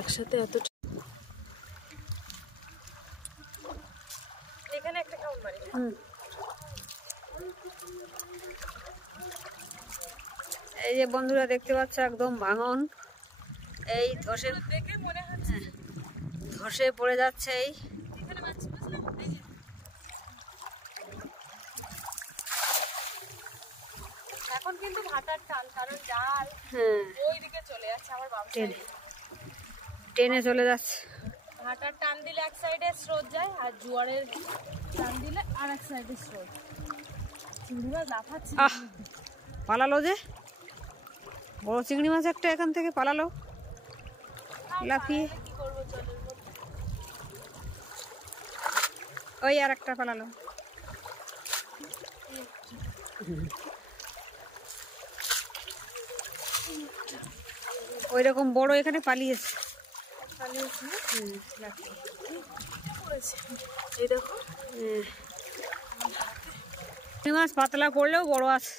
একসাথে এত এখানে একটা কেমন বাড়ি। এই যে বন্ধুরা দেখতে পাচ্ছ একদম ভাঙন, এই ধসে দেখে মনে হচ্ছে ধসে পড়ে যাচ্ছে। এই এখানে মাছ বুঝলাম। এই যে এখন কিন্তু ভাটার টান, কারণ জাল ওইদিকে চলে যাচ্ছে আমার বাম সাইডে, টেনে চলে যাচ্ছে। ভাটার টান দিলে এক সাইডে স্রোত যায়, আর জোয়ারের টান দিলে আর এক সাইডে স্রোত। চিংড়ি মাছ লাফাচ্ছে। পালালো যে বড় চিংড়ি মাছ একটা এখান থেকে পালালো লাফিয়ে। কি করবো জলের মধ্যে? ওই আর একটা পালালো। ওই রকম বড় এখানে পালিয়েছে। এই দেখো চিংড়ি মাছ পাতলা করলেও বড় আছে।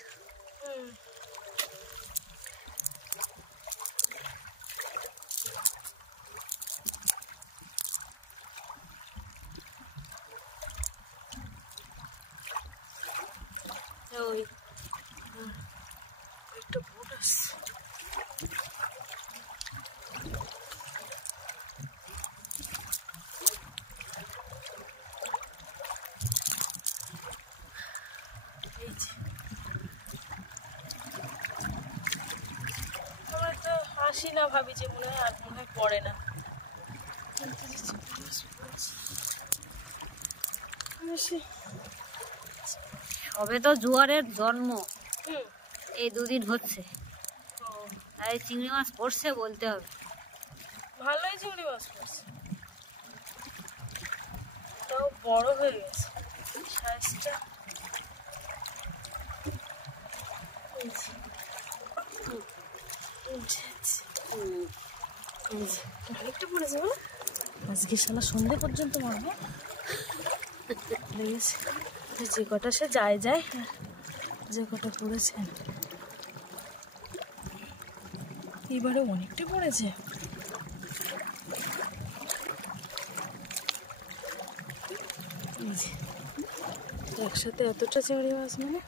ওই একটা বোট আসছে। আমরা তো হাসি না, ভাবি যে মনে হয় আর মনে হয় পড়ে না। সবে তো জোয়ারের জন্ম, এই দুদিন হচ্ছে, তাই চিংড়ি মাছ পড়ছে বলতে হবে। ভালোই চিংড়ি মাছ পড়ছে, তাও বড় হয়ে গেছে সাইজটা। অনেকটা পড়েছে বলো, আজকে শালা সন্ধ্যে পর্যন্ত মারবো লেগেছে। যে কটা সে যায় যায়, যে কটা পড়েছে এবারে অনেকটা পড়েছে। একসাথে এতটা চিংড়ি মাছ, মানে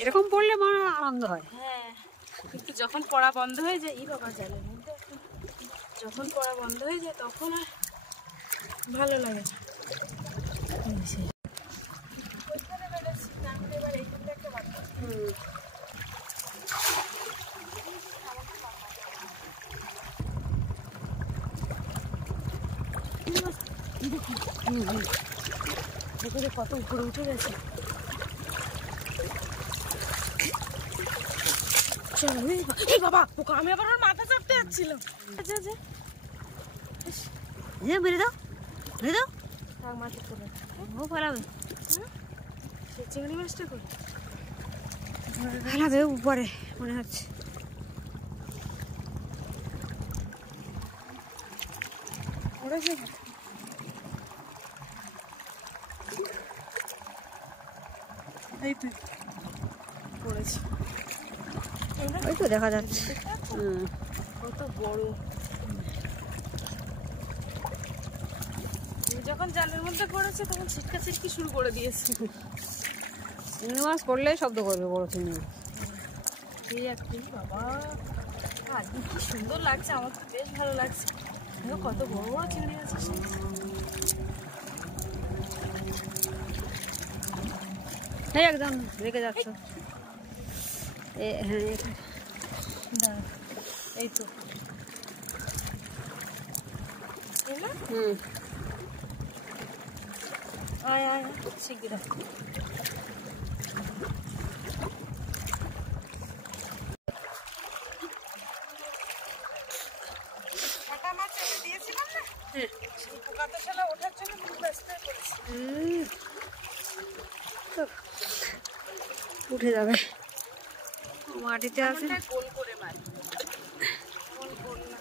এরকম পড়লে মানে আনন্দ হয়। হ্যাঁ, কিন্তু যখন পড়া বন্ধ হয়ে যায়, এই বাবা জালের মধ্যে যখন পড়া বন্ধ হয়ে যায় তখন আর ভালো লাগে না। কত উপরে উঠে গেছে। এই বাবা পোকা, আমি আবার ওর মাথা চাপতে যাচ্ছিলাম। মেরে দাও, মেরে দাও, মাটি করে ও পালাবে। সে চিংড়ি মাছটা করে পালাবে উপরে মনে হচ্ছে। পড়েছে এই তুই পড়েছে, ওই তো দেখা যাচ্ছে কত বড়। যখন জালের মধ্যে পড়েছে তখন ছিটকা ছিটকি শুরু করে দিয়েছে। চিংড়ি মাছ পড়লেই শব্দ করবে বড় চিংড়ি মাছ। এই একটি বাবা, আজকে কি সুন্দর লাগছে, আমার তো বেশ ভালো লাগছে। কত বড় বড় চিংড়ি আছে। এই একদম রেখে যাচ্ছ। হ্যাঁ এই তো আয় আয় শিগগির। ওঠার জন্য খুব ব্যস্ত হয়ে পড়েছি। উঠে যাবে, মাটিতে আছে। গোল করে মারি, গোল না।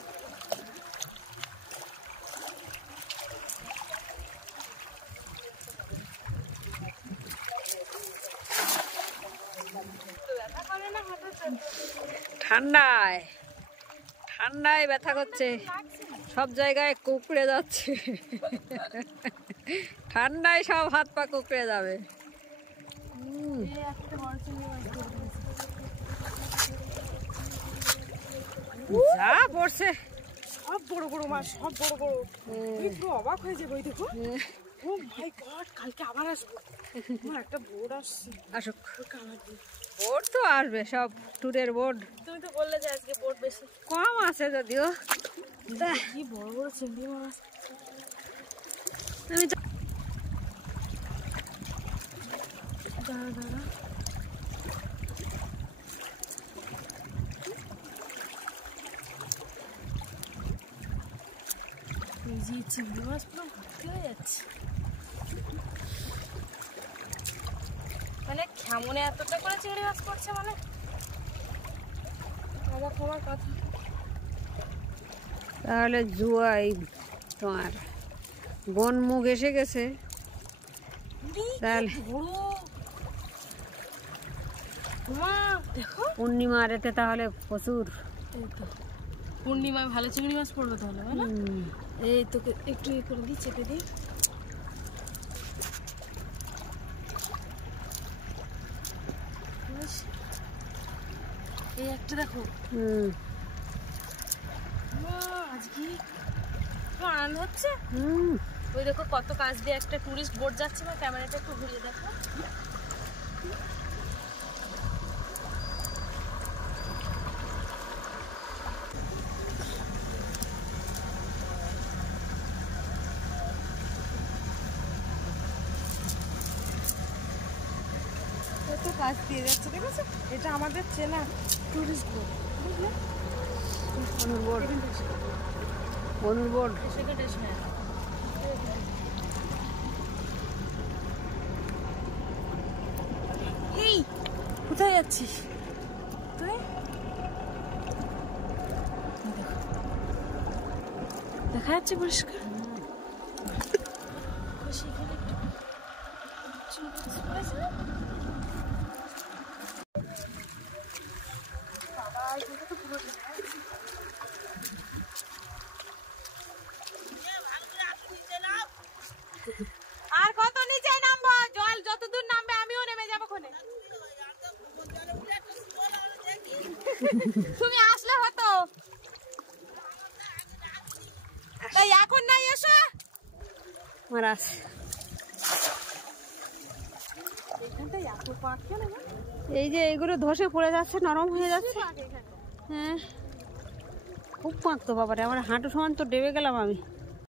ব্যথা করে না হঠাৎ? ঠান্ডায় ঠান্ডায় ব্যথা করছে, সব জায়গায় কুকড়ে যাচ্ছে। ঠান্ডায় সব হাত পা কুকড়ে যাবে। যা পড়ছে, সব বড় বড় মাছ, সব বড় বড়। একটু অবাক হয়ে যাবে। ওই দেখো, ও মাই গড, কালকে আবার আসবো। আমার একটা বোর্ড আসছে। আসুক, বোর্ড তো আসবে, সব ট্যুরের বোর্ড। তুমি তো বললে যে আজকে বোর্ড বেশি কম আছে যদিও। কি বড় বড় চিংড়ি মাছ। আমি দাঁড়া দাঁড়া, এই যে চিংড়ি মাছ পুরো ভর্তি হয়ে যাচ্ছে। মানে কেমনে এতটা করে চিংড়ি মাছ পড়ছে, মানে অবাক হওয়ার কথা। তাহলে জুয়াই তোমার বন মুখ এসে গেছে। তাহলে দেখো পূর্ণিমা রেতে তাহলে প্রচুর। এই তো পূর্ণিমায় ভালো চিংড়ি মাছ পড়বে তাহলে, বলো। এই তোকে একটু ইয়ে করে দিই, চেপে দিই। এই একটা দেখো, আজকে খুব আনন্দ হচ্ছে। ওই দেখো কত কাজ দিয়ে একটা টুরিস্ট বোট যাচ্ছে না, ক্যামেরাটা একটু ঘুরিয়ে দেখো। কত কাজ দিয়ে যাচ্ছে, দেখেছো? এটা আমাদের চেনা টুরিস্ট বোট, বুঝলে? অনুর্বর অনুর্বর এই কোথায় যাচ্ছিস তুই? দেখা যাচ্ছে পরিষ্কার। আর কত নিচে নামবো? জল যতদূর নামবে আমিও নেমে যাবো ওখানে। তুমি আসলে হতো, তাই এখন নাই এসো। মারাস এখানটায় এত পাক কেন? এই যে এইগুলো ধসে পড়ে যাচ্ছে, নরম হয়ে যাচ্ছে। হ্যাঁ, খুব পাক তো বাবারে, আমার হাঁটু সমান তো ডেবে গেলাম আমি।